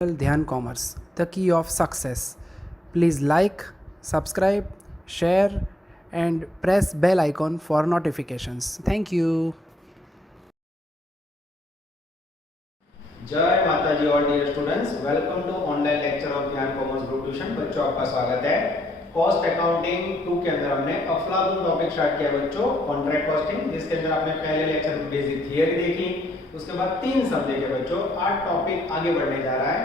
Dhyan Commerce, the key of success. Please like, subscribe, share, and press bell icon for notifications. Thank you. जय माता जी और dear students, welcome to online lecture of Dhyan commerce group tuition. बच्चों आपका स्वागत है। Cost accounting 2 के अंदर हमने अफलातून टॉपिक स्टार्ट किया बच्चों, कॉन्ट्रैक्ट कॉस्टिंग, जिसके अंदर आपने पहले लेक्चर में बेसिक थियरी देखी, उसके बाद 3 सम देखे बच्चों। आज टॉपिक आगे बढ़ने जा रहा है।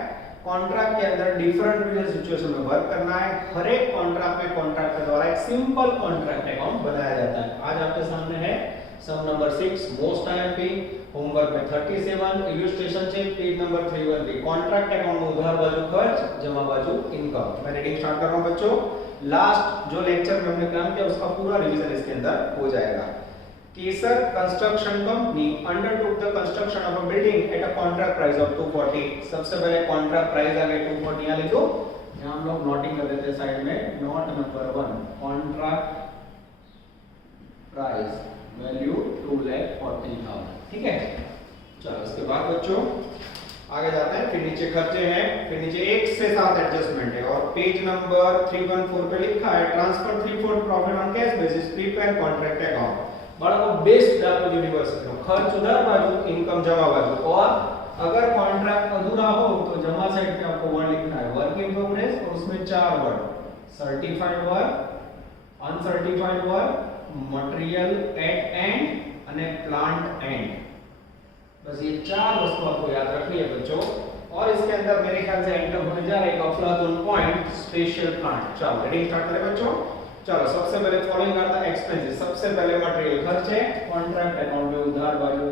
कॉन्ट्रैक्ट के अंदर डिफरेंट बिजनेस सिचुएशन में वर्क करना है। हर एक कॉन्ट्रैक्ट में कॉन्ट्रैक्ट के द्वारा एक सिंपल कॉन्ट्रैक्ट अकाउंट बनाया जाता है। आज आपके सामने है sum number 6 most IMP, homework में 37, illustration check page number 313, contract account में उधार बाजू खर्च, जमा बाजू इनकम। मैं रीडिंग स्टार्ट कर रहा हूं बच्चों। लास्ट जो लेक्चर में हमने काम किया उसका पूरा रिवीजन इसके अंदर हो जाएगा। Kesar construction company undertook the construction of a building at a contract price of 240। सबसे पहले कॉन्ट्रैक्ट प्राइस आ गया 240, यहां लिखो, यहां हम लोग नोटिंग कर देते हैं साइड में। Note number 1, contract price value 2,40,000। ठीक है, चलो इसके बाद बच्चों आगे जाते हैं। फिर नीचे खर्चे हैं, फिर नीचे 1 से 7 एडजस्टमेंट है, और पेज नंबर 314 पे लिखा है transfer 3/4 profit on cash basis prepaid contract account. बड़ा को बेस्ड आपको यूनिवर्सिटी में खर्च उधार बाजू, इनकम जमा बाजू। और अगर कॉन्ट्रैक्ट अधूरा हो तो जमा साइड पे आपको वर्ड लिखना है वर्क इन प्रोग्रेस, और उसमें 4 word, certified work, uncertified work, material at and અને प्लांट एंड। बस ये 4 वस्तु आपको याद रखनी है बच्चों। और इसके अंदर मेरे ख्याल से एंटर होने जा रहा है एक अफलातून पॉइंट, स्पेशल प्लांट। चलो रीडिंग स्टार्ट करें बच्चों। चलो सबसे पहले फॉलोइंग आर द एक्सपेंसेस। सबसे पहले मटेरियल खर्च है, कॉन्ट्रैक्ट अकाउंट में उधार बाजू,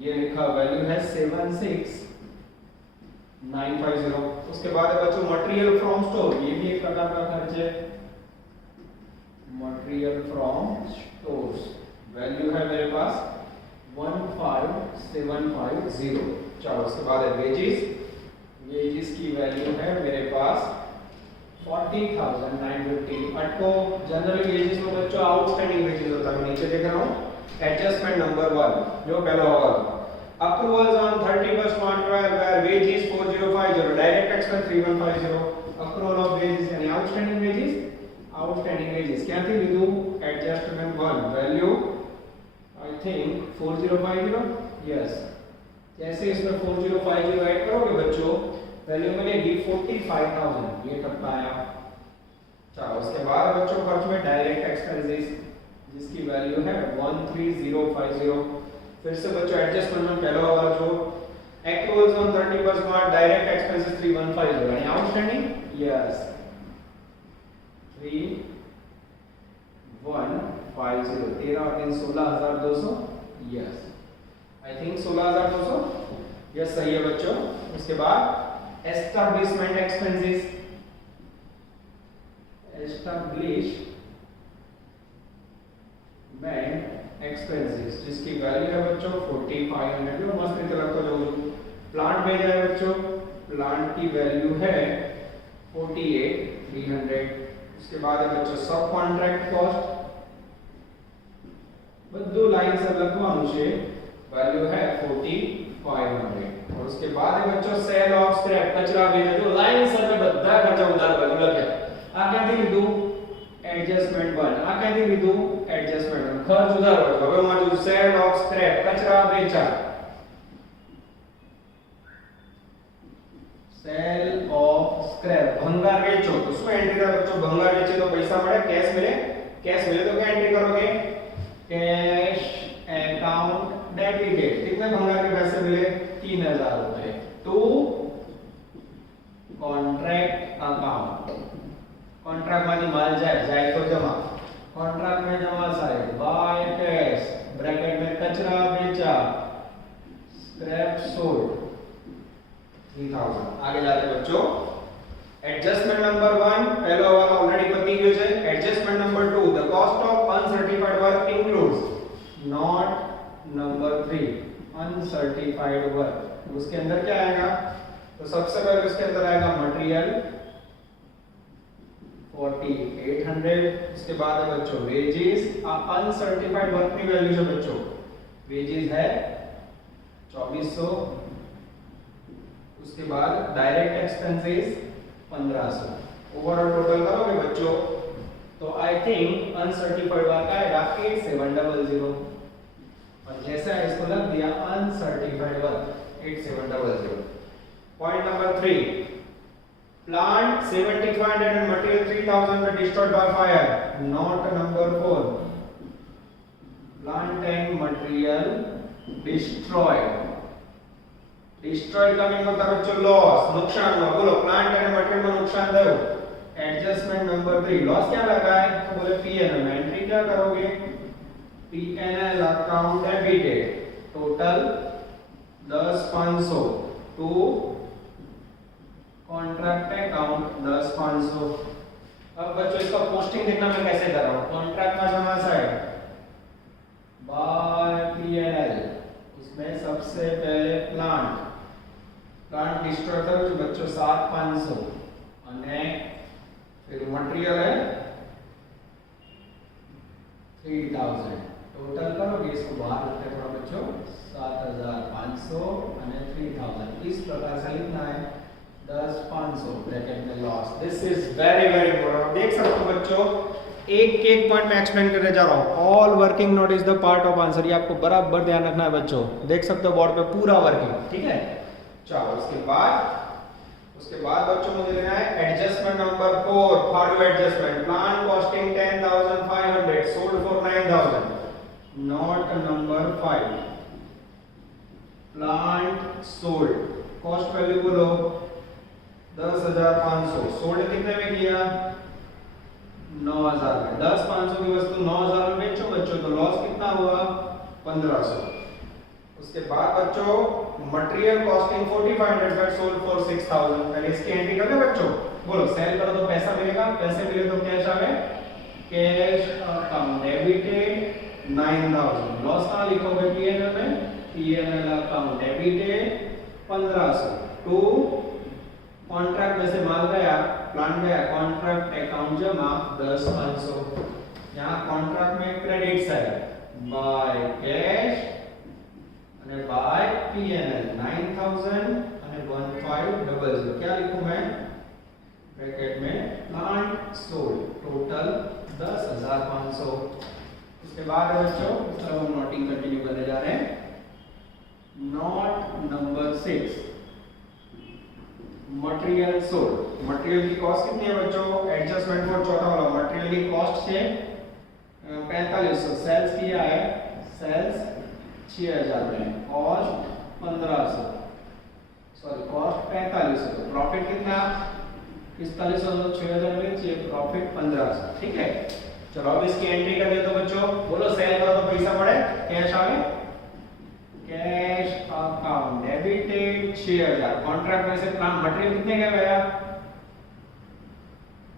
ये लिखा वैल्यू है 76,950। उसके बाद है बच्चों मटेरियल फ्रॉम स्टोर, ये भी एक प्रकार का खर्च है, मटेरियल फ्रॉम स्टोर्स, वैल्यू है मेरे पास 15,750। चलो उसके बाद है वेजेस, वेजेस की वैल्यू है मेरे पास 40,950। अटको जनरल वेजेस में बच्चों आउटस्टैंडिंग वेजेस होता है, नीचे देख रहा हूं। एडजस्टमेंट नंबर 1 जो पहला होगा, approvals on 31st March where wages 4050, direct expense 3150, approval of wages यानी आउटस्टैंडिंग वेजेस, आउटस्टैंडिंग वेजेस क्या थी with adjustment 1 value I think 4050, yes. जैसे इसमें 4050 ऐड करोगे बच्चों वैल्यू मिलेगी 45,000, ये तक आया। चलो उसके बाद बच्चों खर्च में डायरेक्ट एक्सपेंसेस जिसकी वैल्यू है 13,050। फिर से बच्चों एडजस्टमेंट में पहला वाला जो accruals on 31st March direct expenses 3150 यानी आउटस्टैंडिंग, यस 3150, 13 और 3 16,200, यस आई थिंक 16,200, यस सही है बच्चों। उसके बाद एस्टैब्लिशमेंट एक्सपेंसेस, एस्टैब्लिशमेंट एक्सपेंसेस जिसकी वैल्यू है बच्चों 4,500। जो मस्त तरह का जो प्लांट भेजा है बच्चों, प्लांट की वैल्यू है 48,300। उसके बाद है बच्चों सब कॉन्ट्रैक्ट कॉस्ट, બધું લાઈન સર લખવાનું છે, वैल्यू है 4,500। और उसके बाद है बच्चों सेल ऑफ स्क्रैप, कचरा बेचना, जो लाइन सर में બધા ખર્ચા ઉધાર બાજુ લખ્યા। આ ક્યાંથી લીધું એડજસ્ટમેન્ટ 1, આ ક્યાંથી લીધું એડજસ્ટમેન્ટ 1, ખર્ચ ઉધાર બાજુ। હવે હું આજુ સેલ ઓફ સ્ક્રેપ, કચરા વેચા, सेल ऑफ स्क्रैप, भंगार बेचो तो શું एंट्री करा बच्चों, भंगार बेचे तो पैसा मिले, कैश मिले, कैश मिले तो क्या एंट्री करोगे, कैश अकाउंट डेबिटेड। कितने भंगार के पैसे मिले, 3,000 रुपए। टू कॉन्ट्रैक्ट अकाउंट, कॉन्ट्रैक्ट में माल जाए, जाए तो जमा, कॉन्ट्रैक्ट में जमा साइड बाय कैश, ब्रैकेट में कचरा बेचा, स्क्रैप सोल्ड 3,000। आगे जाते बच्चों एडजस्टमेंट नंबर 1 पहला वाला ऑलरेडी पती गयो है। Adjustment number 2 the cost of uncertified work includes not number 3 uncertified work. उसके अंदर क्या आएगा, तो सबसे पहले उसके अंदर आएगा मटेरियल 4800। उसके बाद है बच्चों वेजेस, अनसर्टिफाइड वर्क की वैल्यू जो बच्चों वेजेस है 2400, उसके बाद डायरेक्ट एक्सपेंसेस 1500। ओवरऑल टोटल करोगे बच्चों तो आई थिंक अनसर्टिफाइड वाला का आएगा 8700 और जैसा है इसको लग दिया अनसर्टिफाइड वाला 8700। Point number 3, plant 7500 and material 3000 were destroyed by fire. Not number 4. Plant and material destroyed. Destroyed का मीनिंग होता है बच्चों लॉस, नुकसान हुआ। बोलो प्लांट एंड मटेरियल में नुकसान दो। एडजस्टमेंट नंबर 3, लॉस क्या लगा है तो बोले पीएनएल में एंट्री क्या करोगे, PNL account debited total 10500 to contract account 10500। अब बच्चों इसका पोस्टिंग देखना मैं कैसे कर रहा हूं, कॉन्ट्रैक्ट में जमा साइड बाय पीएनएल, उसमें सबसे पहले प्लांट डिस्ट्रॉय करो बच्चों 7500 અને फिर मटेरियल है 3000 टोटल करोगे इसको बाहर रखते थोड़ा बच्चों 7500 અને 3000 इस प्रकार से लिखना है 10500 ब्रैकेट में loss. This is very very important. देख सकते हो बच्चों एक एक पॉइंट में एक्सप्लेन करने जा रहा हूं। All working note is the part of answer, ये आपको बराबर ध्यान रखना है बच्चों। देख सकते हो बोर्ड पे पूरा वर्किंग, ठीक है। चलो उसके बाद बच्चों मुझे लेना है एडजस्टमेंट नंबर 4, फाड़ू adjustment. Plan costing 10500 sold for 9000, note number 5। Plant sold, cost value बोलो 10500, सोल्ड कितने में किया 9000 में। 10500 की वस्तु 9000 में बेचो बच्चों तो लॉस कितना हुआ 1500। उसके बाद बच्चों material costing 4500 but sold for 6000। पहले इसकी एंट्री कर दो बच्चों, बोलो सेल करो तो पैसा मिलेगा, पैसे मिले तो कैश आवे, कैश अकाउंट डेबिटेड 9000। लॉस कहां लिखोगे पीएनएल में, PNL account debited 1500 to contract में से माल गया, प्लांट गया, कॉन्ट्रैक्ट अकाउंट जमा 10500। यहां कॉन्ट्रैक्ट में क्रेडिट्स है बाय कैश અને बाय पीएनएल 9000 અને 1500। क्या लिखूं मैं ब्रैकेट में प्लांट सोल्ड टोटल 10500। उसके बाद बच्चों इस तरह हम नोटिंग कंटिन्यू करने जा रहे हैं। Note number 6, material sold. Material की कॉस्ट कितनी है बच्चों, एडजस्टमेंट कोड चौथा वाला, मटेरियल की कॉस्ट से 4500, सेल्स किया है, सेल्स 6000 में, कॉस्ट 1500, सॉरी कॉस्ट 4500, तो प्रॉफिट कितना 4500 6000 में चाहिए, प्रॉफिट 1500, ठीक है। चलो अब इसकी एंट्री कर दे दो बच्चों, बोलो सेल करो तो पैसा पड़े, कैश आवे, कैश अकाउंट डेबिटेड 6000, कॉन्ट्रैक्ट में से प्लांट मटेरियल कितने गए भैया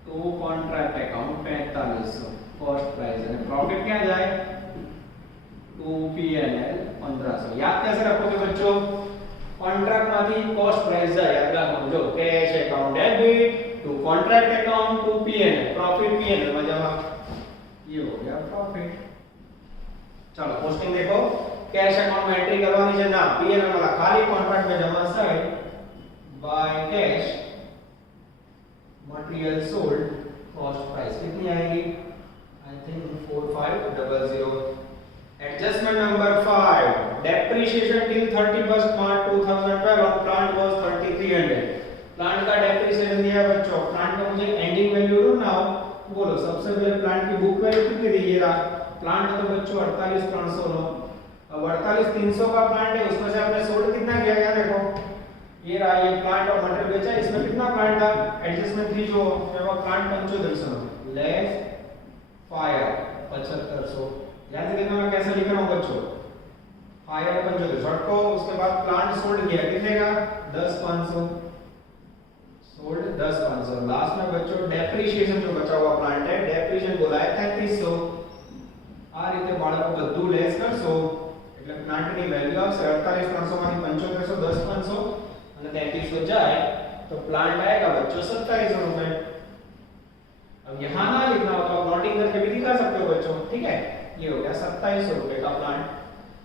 तो कॉन्ट्रैक्ट अकाउंट 4500, कॉस्ट प्राइस है, प्रॉफिट क्या जाए टू पीएनएल 1500। याद कैसे रखोगे बच्चों, कॉन्ट्रैक्ट माथी कॉस्ट प्राइस जाए, याद रखो जो cash account debit to contract account to PNL, profit PNL में जमा, ये हो गया प्रॉफिट। चलो पोस्टिंग देखो, कैश अकाउंट में एंट्री करवानी है ना, पीएनएल वाला खाली कॉन्ट्रैक्ट में जमा side by cash material sold, cost price कितनी आएगी I think 4500। Adjustment number 5, depreciation till 31st March 2012 on plant was 3300। Plant का डेप्रिसिएशन दिया बच्चों, प्लांट का मुझे एंडिंग वैल्यू ढूंढना हो, बोलो सबसे पहले प्लांट की बुक वैल्यू कितनी दी, ये रहा प्लांट तो बच्चों 48300 लो। अब 48300 का प्लांट है, उसमें से आपने सोल्ड कितना किया, यार देखो ये रहा, ये प्लांट और मटेरियल बेचा, इसमें कितना प्लांट था, एडजस्टमेंट 3 जो है वो प्लांट 7500 लेस फायर 7500। याद देखना मैं कैसे लिख रहा हूं बच्चों, फायर 7500 को, उसके बाद प्लांट सोल्ड किया कितने का 10500, सोल्ड 10500। लास्ट में बच्चों डेप्रिसिएशन जो बचा हुआ प्लांट है, डेप्रिसिएशन बोला है 3300। આ રીતે બાળકો બધું લેસ કરશો એટલે પ્લાન્ટની વેલ્યુ આવશે 48300 માંથી 7500 10500 અને 3300 જાય तो प्लांट आएगा बच्चों 2700 रुपए। अब यहां ना लिखना हो तो आप नोटिंग करके भी दिखा सकते हो बच्चों, ठीक है। ये हो गया 2700 रुपए का प्लांट।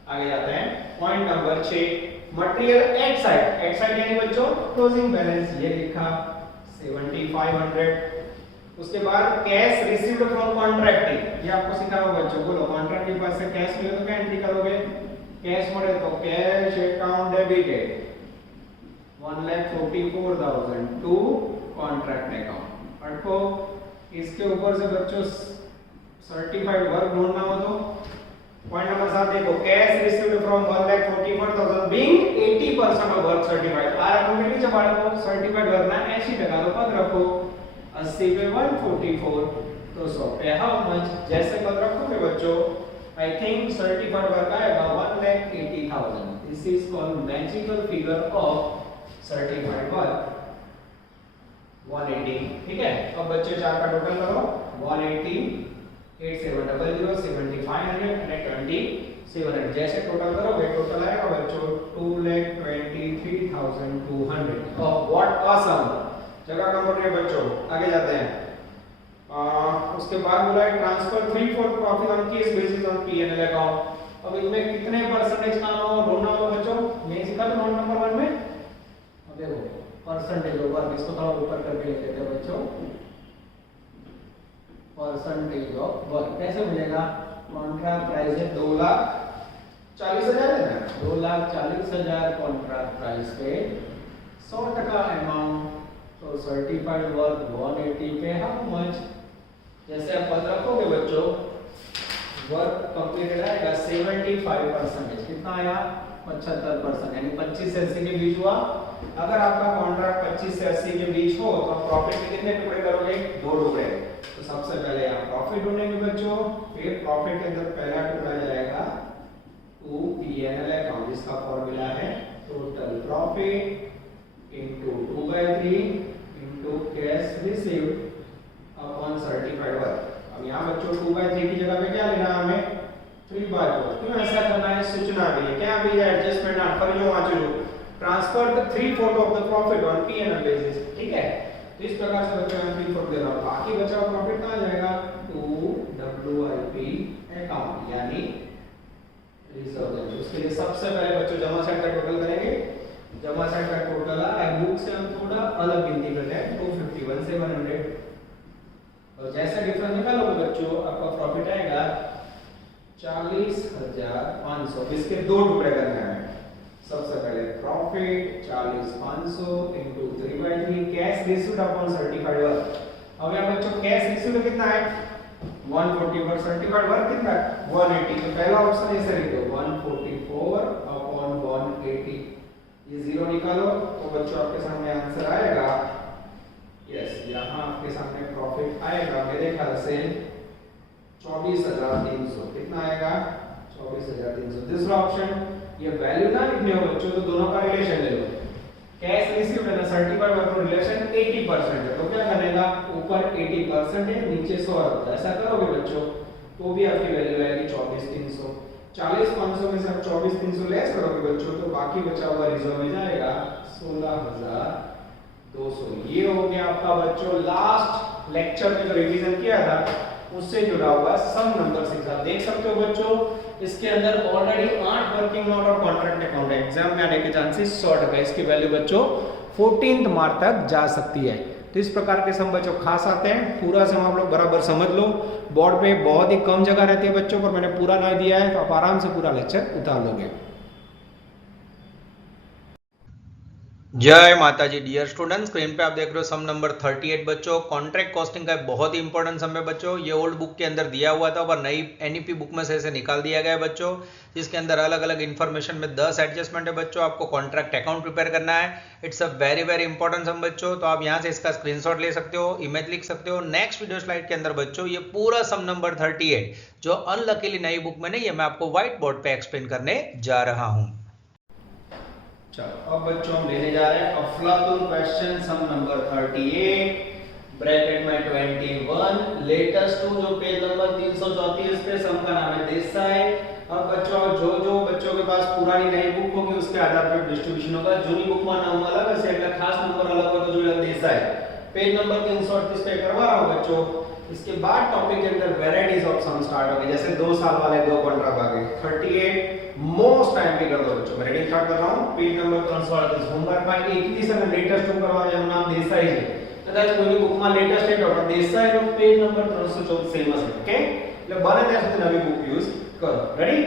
आगे जाते हैं point number 6, material at side यानी बच्चों क्लोजिंग बैलेंस ये लिखा 7500। उसके बाद कैश रिसीव्ड फ्रॉम कॉन्ट्रैक्टिंग, ये आपको सिखाया होगा बच्चों। बोलो कॉन्ट्रैक्ट के पास से कैश मिले तो क्या एंट्री करोगे? कैश मिले तो cash account debited 1,44,000 to contract account. अटको इसके ऊपर से बच्चों सर्टिफाइड वर्क ढूंढना हो तो पॉइंट नंबर 7 देखो, cash received from 1,44,000 being 80% of work certified. आ रखो के नीचे बाळको सर्टिफाइड वर्क ना 80% तो पद रखो 80 पे 144 तो 100 पे हाउ मच। जैसे पद रखोगे बच्चों आई थिंक सर्टिफाइड वर्क आएगा 1,80,000। This is called magical figure of certified work 180। ठीक है, अब बच्चे चार का टोटल करो 180 8700 7500 and 2700। जैसे टोटल करोगे टोटल आएगा बच्चों 2,23,200। What awesome. जगह कम बढ़ रही है बच्चों, आगे जाते हैं। उसके बाद बोला है transfer 3/4 profit on case basis on P&L account. अब इसमें कितने परसेंटेज का ढूंढना होगा बच्चों? मैं सिखा दूं नोट नंबर 1 में। अब देखो परसेंटेज ओवर, इसको थोड़ा ऊपर करके लिख देते हैं बच्चों। परसेंटेज ऑफ वर्क कैसे मिलेगा? कॉन्ट्रैक्ट प्राइस है 2,40,000 है ना, 2,40,000 कॉन्ट्रैक्ट प्राइस पे 100% अमाउंट तो सर्टिफाइड वर्क 180 पे हाउ मच। जैसे आप पद रखोगे बच्चों वर्क कंप्लीटेड आएगा 75%। कितना आया? 75% यानी 25 से 80 के बीच हुआ। अगर आपका कॉन्ट्रैक्ट 25 से 80 के बीच हो तो प्रॉफिट के कितने टुकड़े करोगे? 2 टुकड़े। तो सबसे पहले यहाँ प्रॉफिट ढूंढेंगे बच्चों, फिर प्रॉफिट के अंदर पहला टुकड़ा जाएगा टू P&L अकाउंट, जिसका फॉर्मूला है total profit into 2/3 into cash received upon certified work. अब यहाँ बच्चों 2/3 की जगह पे क्या लेना है हमें? 3/4। क्यों ऐसा करना है? सूचना भी है क्या भी है एडजस्टमेंट ना पर जो Wancho transfer the 3/4 of the profit on P&L basis. ठीक है, तो इस प्रकार से बच्चों मैं 3/4 दे रहा हूं। बाकी बचा हुआ प्रॉफिट कहां जाएगा? टू WIP अकाउंट यानी रिजर्व। उसके लिए सबसे पहले बच्चों जमा साइड का टोटल करेंगे। जमा साइड का टोटल है बुक से हम थोड़ा अलग गिनती करते हैं 251 से 100। और जैसा डिफरेंस निकालोगे बच्चों आपका प्रॉफिट आएगा 40,500। इसके 2 टुकड़े करने हैं। सबसे पहले profit 40,500 into 3/3 cash received upon certified work. अब यहाँ बच्चों कैश रिसीव्ड कितना है? 140 पर सर्टिफाइड वर्क कितना है? 180। तो पहला ऑप्शन ऐसे लिख दो 144 अपॉन 180। ये 0 निकालो तो बच्चों आपके सामने आंसर आएगा। यस, यहाँ आपके सामने प्रॉफिट आएगा मेरे ख्याल से 24,300। कितना आएगा? 24,300। दूसरा ऑप्शन ये वैल्यू ना लिखने हो बच्चों तो दोनों का रिलेशन ले लो। कैश रिसीव्ड है ना सर्टिफाइड वर्क रिलेशन 80% है तो क्या बनेगा? ऊपर 80% है नीचे 100 है। ऐसा करोगे बच्चों तो भी आपकी वैल्यू आएगी 24,300। 40,500 में से आप 24,300 लेस करोगे बच्चों तो बाकी बचा हुआ रिजर्व में जाएगा 16,200। ये हो गया आपका बच्चों लास्ट लेक्चर में जो रिवीजन किया था उससे जुड़ा हुआ सम नंबर 6। आप देख सकते हो बच्चों इसके अंदर ऑलरेडी 8 वर्किंग नोट और कॉन्ट्रैक्ट अकाउंट है। एग्जाम में आने के चांसेस 100% इसकी वैल्यू बच्चों 14th मार्क तक जा सकती है। तो इस प्रकार के सम बच्चों खास आते हैं। पूरा सम आप लोग बराबर समझ लो। बोर्ड पे बहुत ही कम जगह रहती है बच्चों पर मैंने पूरा ना दिया है तो आप आराम से पूरा लेक्चर उतार लोगे। जय माता जी। डियर स्टूडेंट, स्क्रीन पे आप देख रहे हो सम नंबर 38 बच्चों। कॉन्ट्रैक्ट कॉस्टिंग का बहुत ही इंपॉर्टेंट सम है बच्चों। ये ओल्ड बुक के अंदर दिया हुआ था और नई एनईपी बुक में से इसे निकाल दिया गया है बच्चों, जिसके अंदर अलग अलग इन्फॉर्मेशन में 10 एडजस्टमेंट है बच्चों। आपको कॉन्ट्रैक्ट अकाउंट प्रिपेयर करना है। It's a very very important sum बच्चों। तो आप यहाँ से इसका स्क्रीनशॉट ले सकते हो, इमेज लिख सकते हो। नेक्स्ट वीडियो स्लाइड के अंदर बच्चों ये पूरा सम नंबर 38 जो अनलकीली नई बुक में नहीं है, मैं आपको व्हाइट बोर्ड पे एक्सप्लेन करने जा रहा हूँ। चलो अब बच्चों हम लेने जा रहे हैं अफलातून क्वेश्चन सम नंबर 38 ब्रैकेट में 21 लेटेस्ट टू जो पेज नंबर 334 पे सम का नाम है देसाई। अब बच्चों जो बच्चों के पास पुरानी नई बुक होगी उसके आधार पर डिस्ट्रीब्यूशन होगा। जूनी बुक में नाम अलग है, सेट का खास नंबर अलग होगा तो जो देसाई। पेज नंबर 338 पे करवा रहा हूं बच्चों। इसके बाद टॉपिक के अंदर वेराइटीज ऑफ सम स्टार्ट हो गए, जैसे 2 साल वाले 2 कॉन्ट्रैक्ट आ गए। 38 मोस्ट टाइम पे कर दो बच्चों, मैं रेडी स्टार्ट कर रहा हूं। पेज नंबर 338 होमवर्क માં 21 અને લેટેસ્ટ હું કરવા જેનું નામ દેસાઈ છે, કદાચ કોઈની બુકમાં લેટેસ્ટ છે પણ દેસાઈનો પેજ નંબર 314 સેમ હશે, ઓકે? એટલે બને ત્યાં સુધી નવી બુક યુઝ કરો। Ready?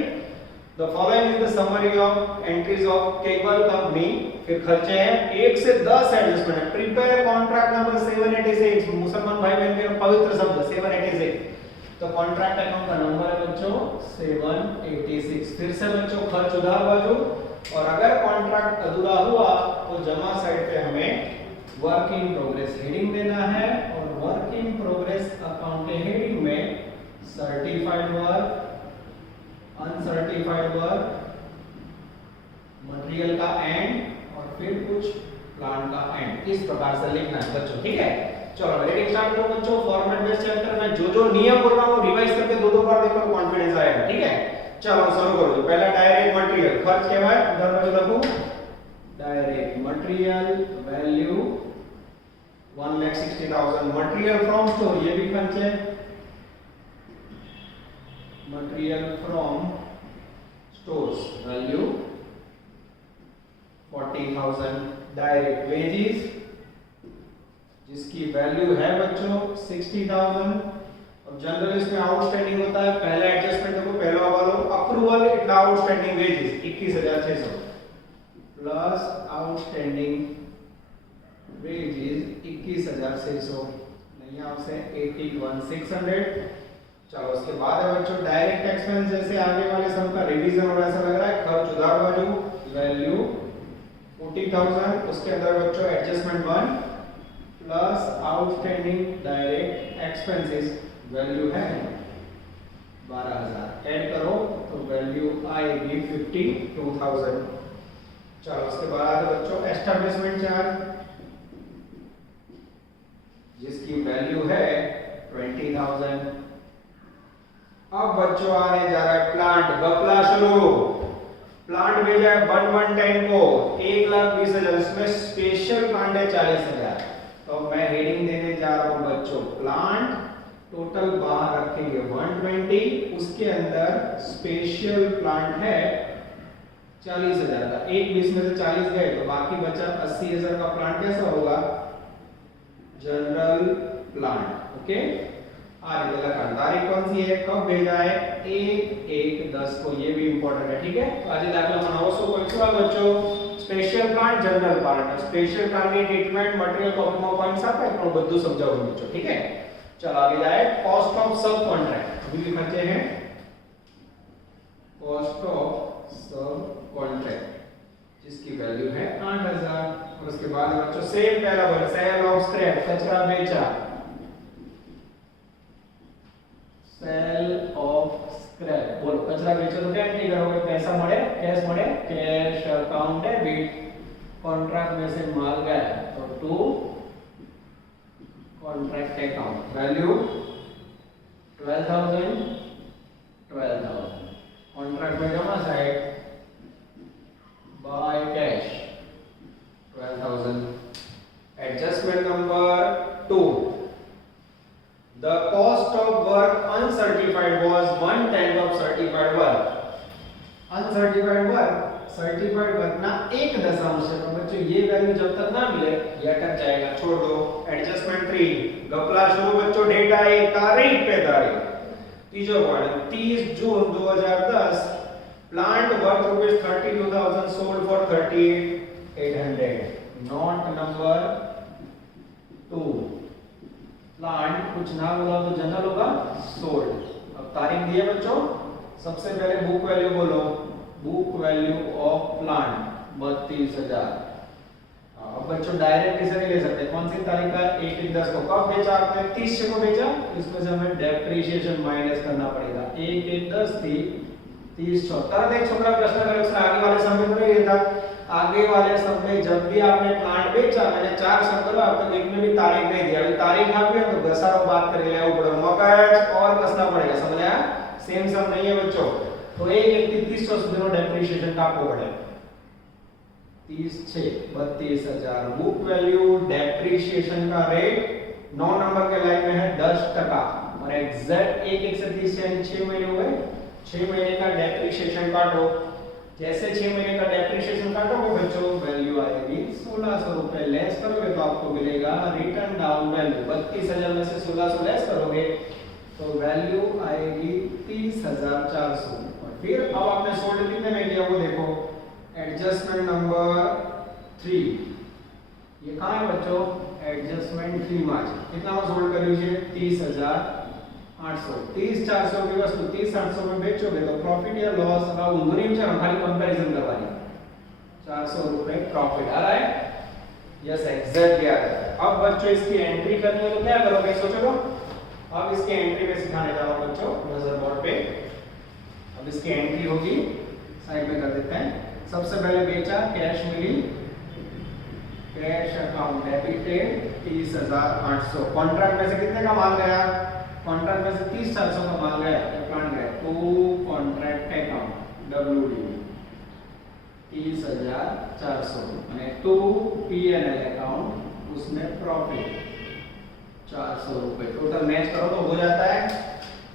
The following is the summary of entries of cable company। फिर खर्चे हैं 1 से 10 एडजस्टमेंट है। प्रिपेयर कॉन्ट्रैक्ट नंबर 786, मुसलमान भाई बहन के पवित्र शब्द 786। तो कॉन्ट्रैक्ट अकाउंट का नंबर है बच्चों 786। फिर से बच्चों खर्च उधार बाजू, और अगर कॉन्ट्रैक्ट अधूरा हुआ तो जमा साइड पे हमें वर्क इन प्रोग्रेस हेडिंग देना है, और वर्क इन प्रोग्रेस अकाउंट के हेडिंग में certified work, uncertified work, material का एंड, और फिर कुछ प्लान का एंड, इस प्रकार से लिखना है बच्चों, ठीक है? चलो रेडी स्टार्ट करो बच्चों। फॉर्मेट बेस्ड चैप्टर में जो नियम बोल रहा हूं रिवाइज करके 2-2 बार देखो, कॉन्फिडेंस आएगा, ठीक है? चलो शुरू करो। पहला डायरेक्ट मटेरियल खर्च के बाद उधर बाजू लखो direct material value 1,60,000। Material from store, ये भी खर्च है। Material from stores value 40,000। Direct wages जिसकी वैल्यू है बच्चों 60,000। अब जनरल इसमें आउटस्टैंडिंग होता है, पहला एडजस्टमेंट देखो, पहला वाला अप्रूवल इतना outstanding wages 21,600 plus outstanding wages 21,600 नहीं आपसे 81,600। चलो उसके बाद है बच्चों डायरेक्ट एक्सपेंस, जैसे आगे वाले सब का रिवीजन और ऐसा लग रहा है। खर्च उधार बाजू वैल्यू 40,000, उसके अंदर बच्चों adjustment 1 plus outstanding direct expenses value है 12,000। ऐड करो तो वैल्यू आएगी 52,000। चलो उसके बाद बच्चों एस्टैब्लिशमेंट चार्ज जिसकी वैल्यू है 20,000। अब बच्चों आने जा रहा है प्लांट, गपला शुरू। प्लांट भेजा है 1,110 को 1,20,000, इसमें स्पेशल प्लांट है 40,000। तो मैं हेडिंग देने जा रहा हूं बच्चों प्लांट, टोटल बाहर रखेंगे 120, उसके अंदर स्पेशल प्लांट है 40,000 का। 1,20 में से 40 गए तो बाकी बचा 80,000 का प्लांट कैसा होगा? General plant, okay? आगे लगा तारीख कौन सी है, कब भेजा है? 1/1/10 को, ये भी इंपॉर्टेंट है, ठीक है? तो आज दाखला बनाओ। सो कोई बच्चों special plant general plant, special plant ની ટ્રીટમેન્ટ મટીરીયલ કોપીમાં પોઈન્ટ્સ આપે પણ બધું સમજાવું બચ્ચો, ठीक है? चलो आगे जाए। कॉस्ट ऑफ सब कॉन्ट्रैक्ट अभी लिखते हैं कॉस्ट ऑफ सब कॉन्ट्रैक्ट जिसकी वैल्यू है 8,000। और उसके बाद बच्चों सेम पहला वर्ड सेल ऑफ स्क्रैप, कचरा बेचा, सेल ऑफ स्क्रैप। बोलो कचरा बेचो तो क्या एंट्री करोगे? पैसा मळे, कैश मळे, कैश अकाउंट डेबिट। कॉन्ट्रैक्ट में से माल गया तो to contract account value 12,000 12,000। Contract में जमा side by cash 12,000। Adjustment number 2, the cost of work uncertified was 1/10 of certified work। uncertified work certified work ना 1 है, तो बच्चों ये वैल्यू जब तक ना मिले ये अटक जाएगा, छोड़ दो। एडजस्टमेंट 3 गपला शुरू बच्चों, डेट आई तारीख पे तारीख। तीसरा point 30 June 2010 plant worth rupees 32,000 sold for 38,800। Note number 2 plant कुछ ना बोला तो जनरल होगा सोल्ड। अब तारीख दी है बच्चों, सबसे पहले बुक वैल्यू बोलो, बुक वैल्यू ऑफ प्लांट 32,000। अब बच्चों डायरेक्ट इसे नहीं ले सकते, कौन सी तारीख का? 1/10 को। कब बेचा आपने? 30 को बेचा, इसमें से हमें डेप्रिसिएशन माइनस करना पड़ेगा। 1/10 थी 30 तरह एक छोटा प्रश्न करेक्शन आगे वाले समय में नहीं था। आगे वाले समय जब भी आपने प्लांट बेचा, मैंने 4 शब्द करो, आपको एक में भी तारीख नहीं दिया, अभी तारीख आपने तो घसारो बात कर लिया ऊपर मगज और कसना पड़ेगा, समझ आया? सेम सब नहीं है बच्चों। तो 1/31 सुधीनो डेप्रिसिएशन कापવો પડે। 30 6 32,000 बुक वैल्यू डेप्रिसिएशन का रेट 9 नंबर के लाइन में है 10% और एग्जैक्ट 1 से 30 यानी 6 महीने हुए, 6 महीने का डेप्रिसिएशन काटो। जैसे 6 महीने का डेप्रिसिएशन काटोगे बच्चों वैल्यू आएगी 1600 रुपए, लेस करोगे तो आपको मिलेगा रिटर्न डाउन वैल्यू। 32,000 में से 1600 लेस करोगे तो वैल्यू आएगी 30,400। और फिर अब आपने सोल्ड कितने में किया वो देखो, एडजस्टमेंट नंबर 3, ये कहां है बच्चों, एडजस्टमेंट 3 में कितना में सोल्ड કર્યું છે 30,800। 30,400 की वस्तु 30,800 में बेचोगे तो प्रॉफिट या लॉस का ઊંધું नहीं છે, खाली कंपैरिजन करवानी। 400 रुपए प्रॉफिट आ रहा है, यस एग्जैक्टली आ रहा है। अब बच्चों इसकी एंट्री करनी है तो क्या करोगे सोचो तो। अब इसकी एंट्री में सिखाने जा रहा हूं बच्चों नजर बोर्ड पे। अब इसकी एंट्री होगी, साइड में कर देते हैं। सबसे पहले बेचा, कैश मिली, कैश अकाउंट डेबिटेड 30,800। कॉन्ट्रैक्ट में से कितने का माल गया, कॉन्ट्रैक्ट में से 30,400 का माल गया, प्लान गया तो कॉन्ट्रैक्ट अकाउंट डब्ल्यूडी 30,400 અને टू पीएनएल अकाउंट उसमें प्रॉफिट 400 रुपए। टोटल मैच करो तो हो जाता है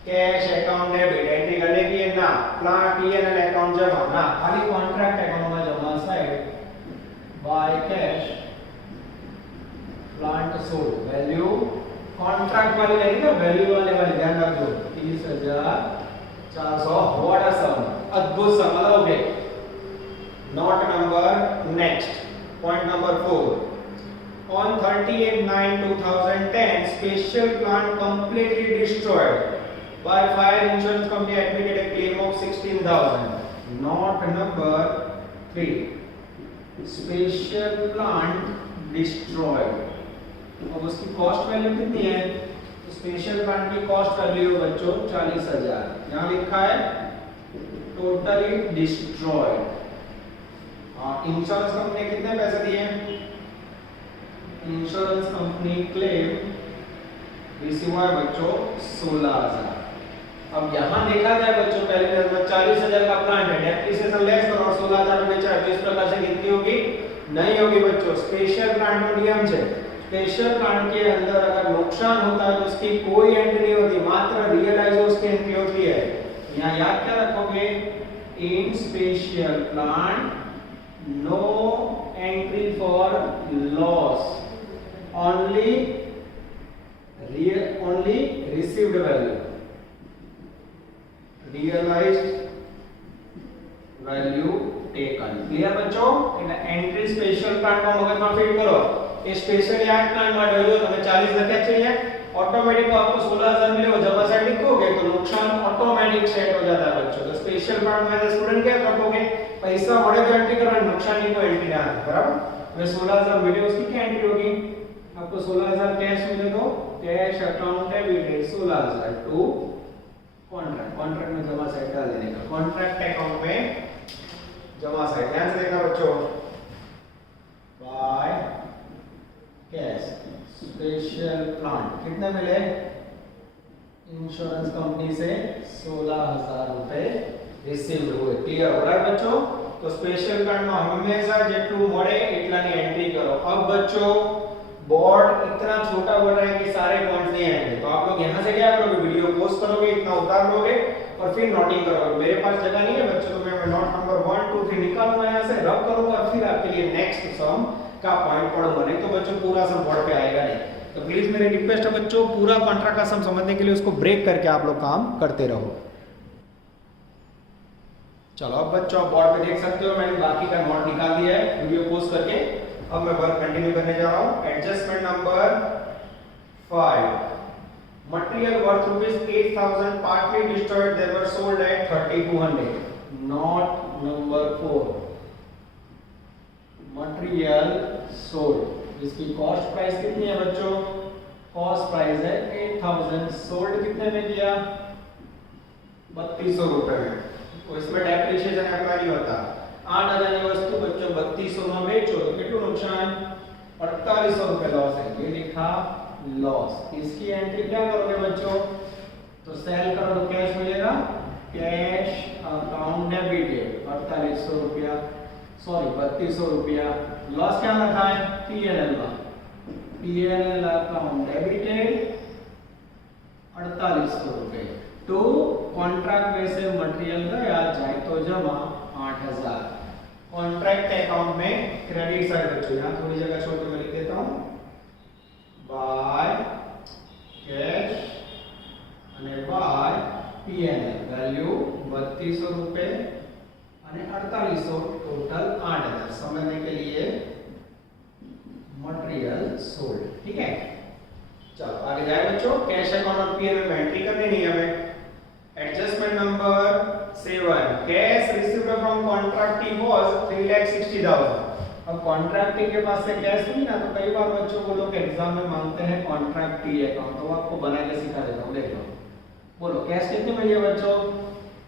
कैश अकाउंट डेबिट एंट्री करने की है ना, प्लान पीएनएल अकाउंट जमा ना, खाली कॉन्ट्रैक्ट अकाउंट में जमा side by cash plant sold. Value contract वाली नहीं ना, वैल्यू वाले वाली ध्यान रखो 30,400। व्हाट अ सम, अद्भुत सम। Okay note number next point number 4। On 38/9/2010, special plant completely destroyed by fire insurance company admitted a claim of 16,000. Note number 3. Special plant destroyed. अब उसकी कॉस्ट वैल्यू कितनी है, तो स्पेशल प्लांट की cost value बच्चों 40,000। यहाँ लिखा है टोटली डिस्ट्रॉयड। इंश्योरेंस कंपनी कितने पैसे दिए, इंश्योरेंस कंपनी क्लेम रिसीव हुआ है बच्चों 16,000। अब यहाँ देखा जाए बच्चों पहले 40,000 का प्लांट है, डेप्रिसिएशन लेस करो और 16,000 में बेचा है, तो इस प्रकार से गिनती होगी नहीं होगी बच्चों। स्पेशल प्लांट का नियम है, स्पेशल प्लांट के अंदर अगर नुकसान होता है तो उसकी कोई एंट्री नहीं होती, मात्र रियलाइज उसकी एंट्री होती है। यहाँ याद क्या रखोगे, in special plant no entry for loss, only received value, realized value taken। Clear बच्चों, एंट्री स्पेशल प्लांट માં મગજમાં ફિટ કરો। એ સ્પેશિયલ યાર્ડ પ્લાન માટે જો તમે 40 લખ્યા છે ऑटोमेटिक आपको 16,000 मिलेगा, जब साइड लिखोगे तो नुकसान ऑटोमेटिक सेट हो जाता है बच्चों। तो स्पेशल प्लांट में स्टूडेंट क्या करोगे, पैसा મળે तो एंट्री करना, नुकसान की कोई एंट्री ना, बराबर। वे 16,000 मिले उसकी क्या एंट्री होगी, आपको 16,000 कैश मिले तो cash account debited 16,000 to contract, contract में जमा साइड डाल देने का, कॉन्ट्रैक्ट अकाउंट में जमा साइड। ध्यान से देखना बच्चों, बाय कैश स्पेशल प्लांट कितने मिले, इंश्योरेंस कंपनी से 16,000 रुपए रिसीव्ड हुए। क्लियर हो रहा है बच्चों। तो स्पेशल प्लांट में हमेशा जेटलू મળે એટલાની एंट्री करो। अब बच्चों बोर्ड इतना छोटा बोल रहा है कि सारे पॉइंट्स नहीं आएंगे, तो आप लोग यहाँ से क्या करोगे, वीडियो पॉज करोगे, इतना उतार लोगे और फिर नोटिंग करोगे। मेरे पास जगह नहीं है बच्चों, तो मैं नोट नंबर 1 2 3 निकालूंगा यहाँ से, रब करूंगा और फिर आपके लिए नेक्स्ट सम का पॉइंट पढ़ूंगा, नहीं तो बच्चों पूरा सम बोर्ड पे आएगा नहीं। तो प्लीज मेरी रिक्वेस्ट है बच्चों, पूरा कॉन्ट्रैक्ट का सम समझने के लिए उसको ब्रेक करके आप लोग काम करते रहो। चलो अब बच्चों आप बोर्ड पे देख सकते हो, मैंने बाकी का नोट निकाल दिया है वीडियो पॉज करके। अब मैं वर्क कंटिन्यू करने जा रहा हूं। Adjustment number 5, material worth ₹8,000 partly destroyed, they were sold at 3,200। Note number 4, material sold, जिसकी कॉस्ट प्राइस कितनी है बच्चों, कॉस्ट प्राइस है 8,000, सोल्ड कितने में किया, 3,200 रुपए में। तो इसमें डेप्रिसिएशन अप्लाई नहीं होता। 8,000 की वस्तु बच्चों 3,200 में बेचो तो कितना नुकसान, 4,800 रुपए लॉस है, ये लिखा लॉस। इसकी एंट्री क्या करोगे बच्चों, तो सेल करो तो कैश मिलेगा, कैश अकाउंट डेबिटेड 4,800 रुपया, सॉरी 3,200 रुपया। लॉस क्या रखा है, पीएनएल में पीएनएल अकाउंट डेबिटेड 4800 रुपए। तो कॉन्ट्रैक्ट में से मटेरियल गया जाए तो जमा 8000। कॉन्ट्रैक्ट अकाउंट में क्रेडिट साइड बच्चों, यहाँ थोड़ी जगह छोड़ के मैं लिख देता हूँ बाय कैश અને બાય પીએનએલ વેલ્યુ 3200 रुपए અને 4800 टोटल 8000 समझने के लिए मटेरियल सोल्ड। ठीक है, चलो आगे जाए बच्चों। कैश अकाउंट और पीएनएल में एंट्री कर देनी है हमें। Adjustment number 7, cash received from contractee was 3,60,000। अब कॉन्ट्रैक्टी के पास से कैश नहीं ना, तो कई बार बच्चों को लोग एग्जाम में मांगते हैं कॉन्ट्रैक्टी अकाउंट, तो आपको बना के सिखा देता हूं। देख लो, बोलो कैश कितने मिली है बच्चों?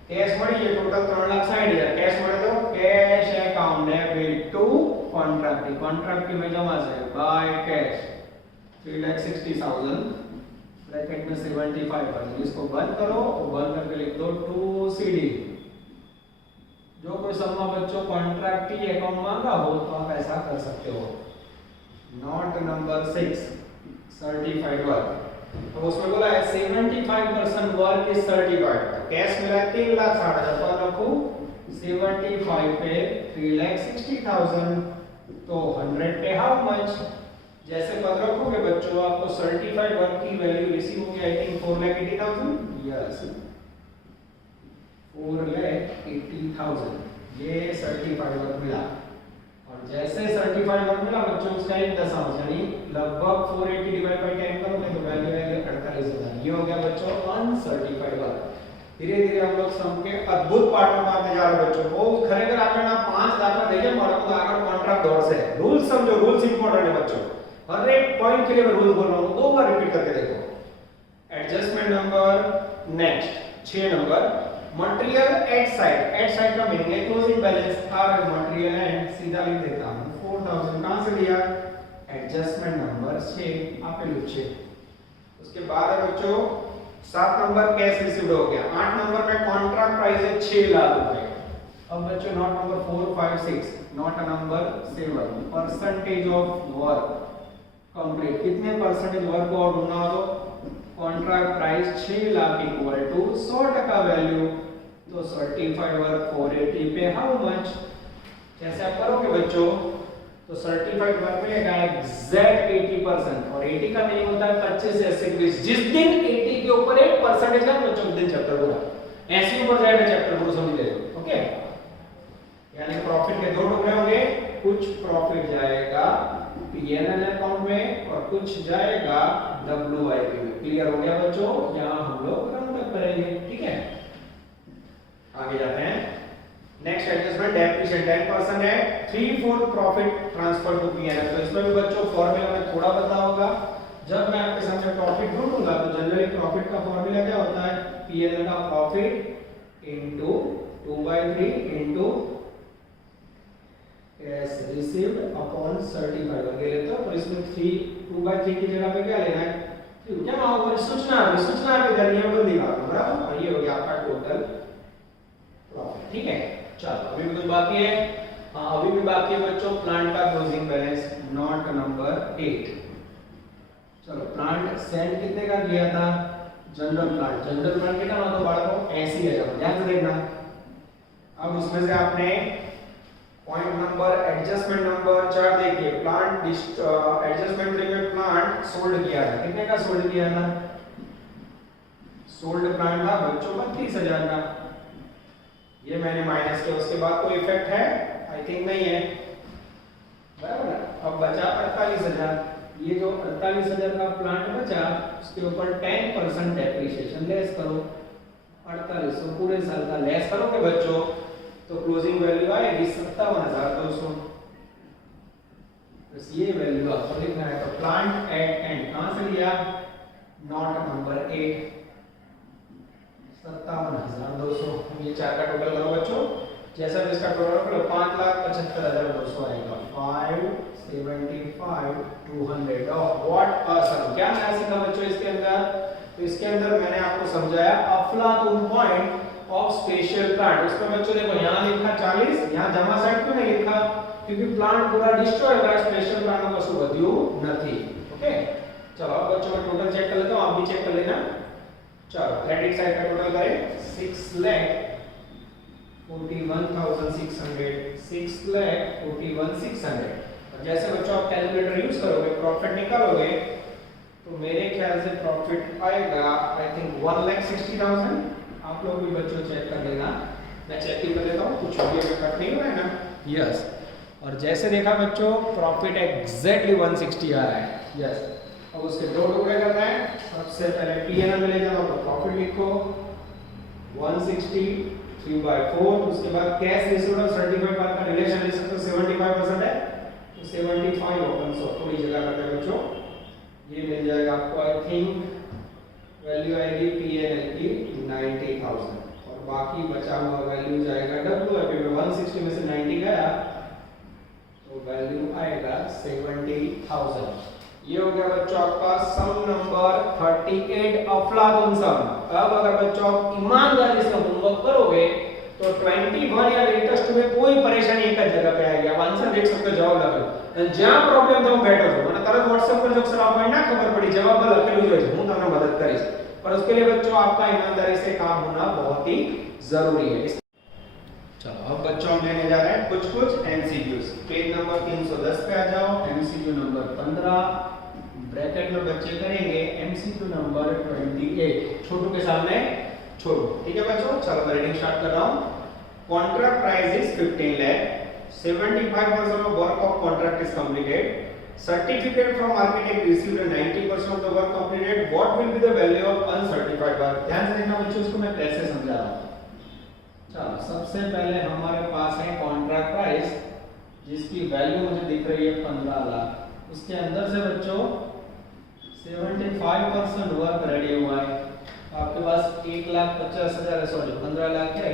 कैश मળી है टोटल 3,60,000। कैश મળે તો कैश अकाउंट डेबिट टू कॉन्ट्रैक्टी। कॉन्ट्रैक्टी में जमा है बाय कैश 3,60,000 ब्रैकेट में 75%। इसको बंद करो और बंद करके लिख दो टू सीडी। जो कोई समा बच्चों कॉन्ट्रैक्टी अकाउंट मांगा हो तो आप ऐसा कर सकते हो। नोट नंबर 6 सर्टिफाइड वर्क, तो उसमें बोला है 75% वर्क इज सर्टिफाइड। कैश मिला 3,60,000 पर रखो 75 पे 3,60,000, तो 100 पे हाउ मच? जैसे पद रखोगे बच्चों आपको सर्टिफाइड वर्क की वैल्यू रिसीव होगी आई थिंक 4,80,000। यस 4,80,000 ये सर्टिफाइड वर्क मिला। और जैसे सर्टिफाइड वर्क मिला बच्चों उसका एक दशांश यानी लगभग 480 डिवाइड बाय 10 करोगे तो वैल्यू आएगी 48,000। ये हो गया बच्चों अनसर्टिफाइड वर्क। धीरे धीरे हम लोग सम के अद्भुत पार्ट में आते जा रहे बच्चों। वो खरेखर आपने 5 दाखला देके मारो तो आगे कॉन्ट्रैक्ट दौर से रूल समझो। रूल्स इंपॉर्टेंट है बच्चों, हर एक पॉइंट के लिए मैं रूल बोल रहा हूं, 2 बार रिपीट करके देखो। Adjustment number next 6 number material at site का मीनिंग है closing balance are material and सीधा लिख देता हूं 4000 कहां से लिया? एडजस्टमेंट नंबर 6 आपेलू 6। उसके बाद है बच्चों 7 नंबर कैश रिसीव्ड हो गया। 8 नंबर में कॉन्ट्रैक्ट प्राइस है 6 लाख रुपए। अब बच्चों note number 4 5 6 note number 7 percentage of work complete. कितने परसेंटेज वर्क को और ढूंढना हो तो contract price 6 lakh equal to 100% value, तो सर्टिफाइड वर्क 480 पे हाउ मच? कैसे आप करोगे बच्चों? तो सर्टिफाइड वर्क मिलेगा एग्जैक्ट 80%। और 80 का मीनिंग होता है 25 से 80 के बीच। जिस दिन 80 के ऊपर 1% है बच्चों उस दिन चैप्टर पूरा। 80 ऊपर जाएगा चैप्टर पूरा समझ ले। ओके, यानी प्रॉफिट के 2 टुकड़े होंगे, कुछ प्रॉफिट जाएगा पीएनएल अकाउंट में और कुछ जाएगा डब्ल्यूआईपी में। क्लियर हो गया बच्चों? यहां हम लोग राउंड अप करेंगे। ठीक है, आगे जाते हैं। नेक्स्ट एडजस्टमेंट डेप्रिसिएशन 10% है 3/4 प्रॉफिट ट्रांसफर टू पीएनएल। तो इसमें भी बच्चों फॉर्मूला में थोड़ा बदलाव होगा। जब मैं आपके सामने प्रॉफिट ढूंढूंगा तो जनरली प्रॉफिट का फॉर्मूला क्या होता है? पीएनएल का profit into 2/3 into cash received upon certified work लेते हो। और इसमें 2/3 की जगह पे क्या लेना है? क्या होगा? सूचना पे वेरिएबल दिखा दो बराबर। और ये हो गया आपका टोटल प्रॉफिट। ठीक है, चलो अभी भी कुछ बाकी है। हाँ अभी भी बाकी है बच्चों प्लांट का क्लोजिंग बैलेंस नोट नंबर 8। चलो प्लांट सेंड कितने का किया था? जनरल प्लांट कितना होता है बाळको 80,000। ध्यान से देखना। अब उसमें से आपने पॉइंट नंबर एडजस्टमेंट नंबर 4 देखिए। प्लांट एडजस्टमेंट में प्लांट सोल्ड किया था। कितने का सोल्ड किया था? सोल्ड प्लांट था बच्चों 32,000 का। ये मैंने माइनस किया। उसके बाद कोई इफेक्ट है? आई थिंक नहीं है बराबर। अब बचा 48,000। ये जो 48,000 का प्लांट बचा उसके ऊपर 10% डेप्रिसिएशन लेस करो। 4800 पूरे साल का लेस करोगे बच्चों तो क्लोजिंग वैल्यू आएगी 57,200। बस ये वैल्यू आपको लिखना है। तो प्लांट एट एंड कहां से लिया? Note number 8 57,200। ये 4 का टोटल करो बच्चों। जैसा भी इसका टोटल करो 5,75,200 आएगा। 575,200 ऑफ व्हाट अ सम। क्या नया सीखा बच्चों इसके अंदर? तो इसके अंदर मैंने आपको समझाया अफलातून पॉइंट ऑफ स्पेशल प्लांट। उसमें बच्चों देखो यहां लिखा 40, यहां जमा साइड क्यों नहीं लिखा? क्योंकि प्लांट पूरा डिस्ट्रॉय हुआ है, स्पेशल प्लांट में कશું વધ્યું નથી. ओके, चलो अब बच्चों मैं टोटल चेक कर लेता हूं, आप भी चेक कर लेना. चलो क्रेडिट साइड का टोटल करें 6,41,600, 6,41,600. और जैसे बच्चों आप कैलकुलेटर यूज करोगे, प्रॉफिट निकालोगे, तो मेरे ख्याल से प्रॉफिट आएगा आई थिंक 1,60,000. आप लोग भी बच्चों चेक कर लेना, मैं चेक ही कर लेता हूँ, कुछ वीडियो में कट नहीं हुआ है ना. यस, और जैसे देखा बच्चों प्रॉफिट एग्जैक्टली 160 आ रहा है. यस, अब उसके दो टुकड़े करना है. सबसे पहले पीएनएल में ले जाओ तो प्रॉफिट लिखो 160 3/4. उसके बाद कैश रिसीव्ड और सर्टिफाइड बात का रिलेशन ले सकते हो, 75% है तो 75 ओपन सो थोड़ी जगह करते हैं बच्चों. ये मिल जाएगा आपको आई थिंक वैल्यू आएगी पीएनएल की 90,000 और बाकी बचा हुआ वैल्यू जाएगा डब्ल्यूआईपी में. 160 में से 90 गया तो वैल्यू आएगा 70,000. ये हो गया बच्चों आपका सम नंबर 38 अफलातून सम. अब अगर बच्चों आप ईमानदारी से होमवर्क करोगे तो 21 या लेटेस्ट में कोई परेशानी एक जगह पे आएगी. आप आंसर देख सकते हो, जवाब लखो જ્યાં પ્રોબ્લેમ તો બેઠો છો મને તરત WhatsApp પર જો સર આપણને ના ખબર પડી જવાબ લખેલું જોઈએ હું તમને મદદ કરીશ, पर उसके लिए बच्चों आपका ईमानदारी से काम होना बहुत ही जरूरी है. चलो अब बच्चों हम लेने जा रहे हैं कुछ एमसीक्यूज. पेज नंबर 310 पे आ जाओ. एमसीक्यू नंबर 15 ब्रैकेट में बच्चे करेंगे एमसीक्यू नंबर 28. छोटू के सामने छोटू. ठीक है बच्चों, चलो मैं रीडिंग स्टार्ट कर रहा हूं. Contract price is 15 lakh. 75% of work of contract is completed. Certificate from architect received 90% of the work completed. What will be the value of uncertified work? ध्यान से देखना बच्चों, इसको मैं कैसे समझा रहा हूं. चलो सबसे पहले हमारे पास है कॉन्ट्रैक्ट प्राइस जिसकी वैल्यू मुझे दिख रही है 15 लाख. उसके अंदर से बच्चों 75% वर्क रेडी हुआ है. आपके पास 1,50,000 सॉरी 15 लाख है,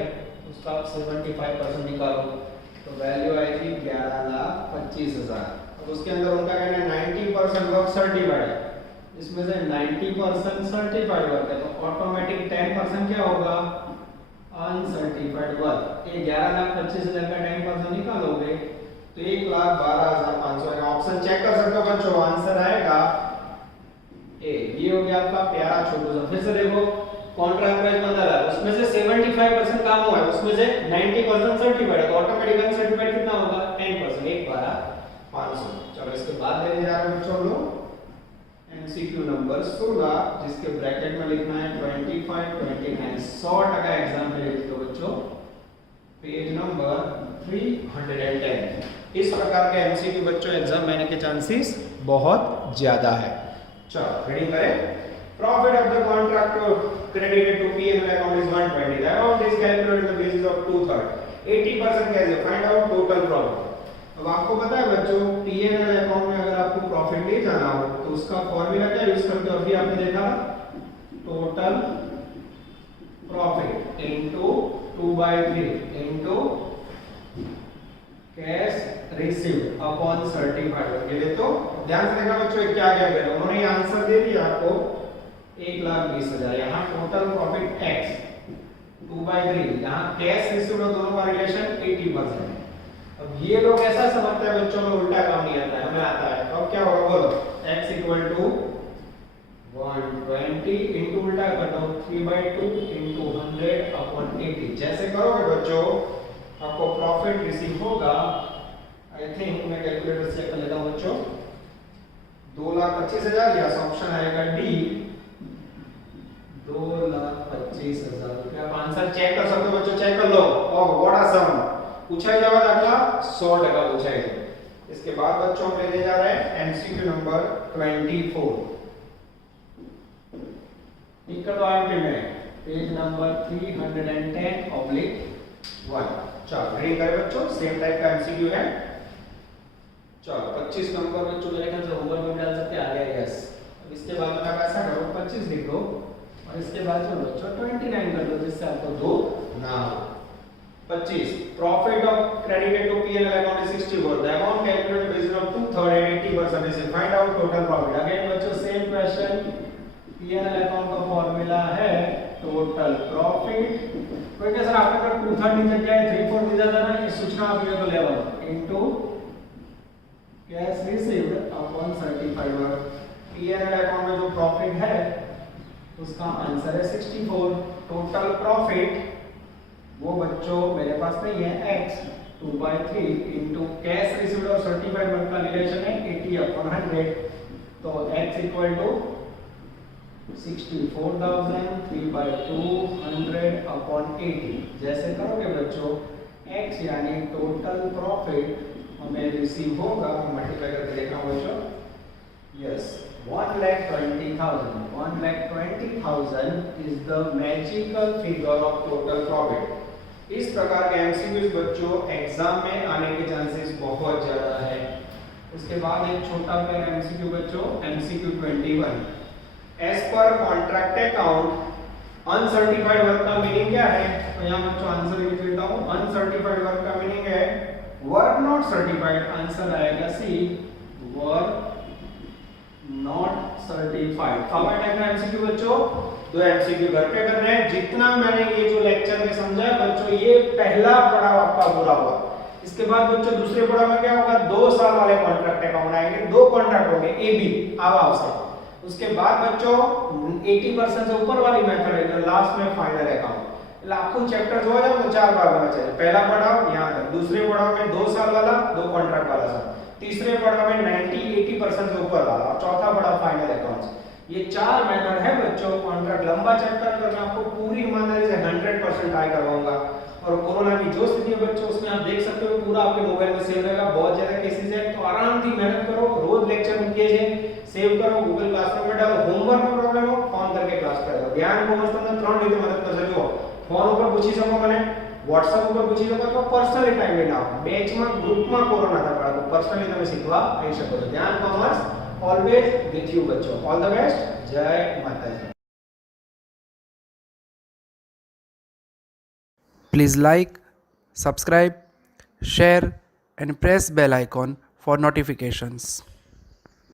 उसका आप 75% निकालो तो वैल्यू आएगी 11,25,000. अब उसके अंदर उनका कहना है 90% वर्क सर्टिफाइड है, इसमें से 90% सर्टिफाइड वर्क है तो ऑटोमेटिक 10% क्या होगा अनसर्टिफाइड वर्क. ये 11,25,000 का 10% निकालोगे तो 1,12,500 का ऑप्शन चेक कर सकते हो बच्चों. आंसर आएगा ए. ये हो गया आपका प्यारा छोटू सा. फिर से देखो कॉन्ट्रैक्ट प्राइस 15 लाख, उसमें से 75% काम हुआ है, उसमें से 90% सर्टिफाइड है तो ऑटोमेटिक अनसर्टिफाइड कितना होगा 10%, 1,12,500. चलो इसके बाद लेने जा रहे हैं बच्चों लोग एमसीक्यू नंबर 16 जिसके ब्रैकेट में लिखना है 25 29. 100% एग्जाम में लिख दो बच्चों. Page number 310. इस प्रकार के एमसीक्यू बच्चों एग्जाम में आने के चांसेस बहुत ज्यादा है. चलो रीडिंग करें. Profit of the contract credited to P&L account is 120. The amount is calculated on the basis of 2/3. 80% कैसे? Find out total profit. अब आपको पता है बच्चों P&L अकाउंट में अगर आपको प्रॉफिट ले जाना हो तो उसका फॉर्मूला क्या यूज करते हो? अभी आपने देखा total profit into 2/3 into cash received upon certified. ये तो ध्यान से देखना बच्चों क्या क्या करें. उन्होंने ये आंसर दे दिया आपको 1,20,000. यहाँ टोटल प्रॉफिट x 2/3, यहाँ कैश रिसीव्ड और दोनों का रिलेशन 80%. अब ये लोग ऐसा समझते हैं बच्चों में उल्टा काम नहीं आता है, हमें आता है. तो अब क्या होगा बोलो x = 120 इनटू उल्टा कर दो 3/2 इनटू 100 अपॉन 80. जैसे करोगे बच्चों आपको प्रॉफिट रिसीव होगा आई थिंक मैं कैलकुलेटर से कर लेता हूं बच्चों 2,25,000. यस ऑप्शन आएगा डी 2,25,000 रुपया. आप आंसर चेक कर सकते हो बच्चों, चेक कर लो. ओह व्हाट अ सम. पूछा जाएगा दाखला 100% पूछाएगा. इसके बाद बच्चों हम लेने जा रहे हैं एमसीक्यू नंबर 24. निकल दो आईएमपी में पेज नंबर 310/1. चलो रीडिंग करें बच्चों. सेम टाइप का एमसीक्यू है. चलो 25 नंबर बच्चों मेरे ख्याल से होमवर्क में डाल सकते हैं. आ गया यस. अब इसके बाद में आप ऐसा करो 25 लिख दो और इसके बाद जो बच्चों 29 कर दो जिससे आपको दो ना हो. 25 profit of credited to P&L account is 64. The amount calculated based on 2/3 and 80% is find out total profit. Again बच्चों सेम क्वेश्चन. P&L अकाउंट का फॉर्मूला है टोटल प्रॉफिट. कोई क्या सर आपने अगर 2/3 की जगह 3/4 दिया था ना, ये सूचना आप ये तो level into cash received upon certified work. P&L account में जो प्रॉफिट है उसका आंसर है 64। टोटल प्रॉफिट वो बच्चों मेरे पास नहीं है, x 2/3 इंटू कैश रिसीव्ड और सर्टिफाइड वर्क का रिलेशन है 80/100। तो x इक्वल टू 64,000 3/200/80। जैसे करोगे बच्चों x यानी टोटल प्रॉफिट हमें रिसीव होगा, मल्टीप्लाई करके देख रहा हूँ बच्चों, yes 1,20,000। 1,20,000 is the magical figure of total profit. इस प्रकार के एमसीक्यूज बच्चों एग्जाम में आने के चांसेस बहुत ज्यादा है। उसके बाद एक छोटा पैर एमसीक्यू बच्चों, एमसीक्यू 21। एज पर कॉन्ट्रैक्ट अकाउंट अनसर्टिफाइड वर्क का मीनिंग क्या है? तो यहाँ बच्चों आंसर लिख लेता हूँ। अनसर्टिफाइड वर्क का मीनिंग है वर्क नॉट सर्टिफाइड, आंसर आएगा सी, वर्क नॉट सर्टिफाइड। फावर टाइप का एमसीक्यू बच्चों, दो एमसीक्यू घर पे कर रहे हैं। जितना मैंने ये जो लेक्चर में समझाया बच्चों, ये पहला पड़ाव आपका पूरा हुआ। इसके बाद बच्चों दूसरे पड़ाव में क्या होगा? 2 साल वाले कॉन्ट्रैक्ट अकाउंट आएंगे, 2 कॉन्ट्रैक्ट होंगे एबी आवाज से। उसके बाद बच्चों 80% से ऊपर वाली मेथड है, लास्ट में फाइनल अकाउंट। लाखों चैप्टर्स हो जाए तो 4 बार होना चाहिए। पहला पड़ाव यहाँ तक, दूसरे पड़ाव में 2 साल वाला, 2 कॉन्ट्रैक्ट वाला सब, तीसरे पड़ाव में 90-80% से ऊपर वाला, और चौथा पड़ाव फाइनल अकाउंट्स। ये 4 मेथड है बच्चों। कॉन्ट्रैक्ट लंबा चैप्टर कर, मैं आपको पूरी ईमानदारी से 100% ट्राई करवाऊंगा। और कोरोना की जो स्थिति है बच्चों उसमें आप देख सकते हो पूरा आपके मोबाइल में सेव रहेगा। बहुत ज्यादा केसेस है तो आराम से मेहनत करो, रोज लेक्चर कीजिए, सेव करो, गूगल क्लासरूम में डालो। होमवर्क में प्रॉब्लम हो फोन करके क्लास करो। ज्ञान को मस्त તમને 3 રીતે મદદ કરશે। જો ફોન ઉપર પૂછી શકો, મને WhatsApp ઉપર પૂછી શકો, અથવા પર્સનલી ટાઈમ લઈને આવો। બેચમાં ગ્રુપમાં કોરોના था બાળકો પર્સનલી તમે શીખવા આવી શકો છો। જ્ઞાન કોમર્સ ऑलवेज विथ यू बच्चों। All the best. जय माताजी। Please like, subscribe, share and press bell icon for notifications.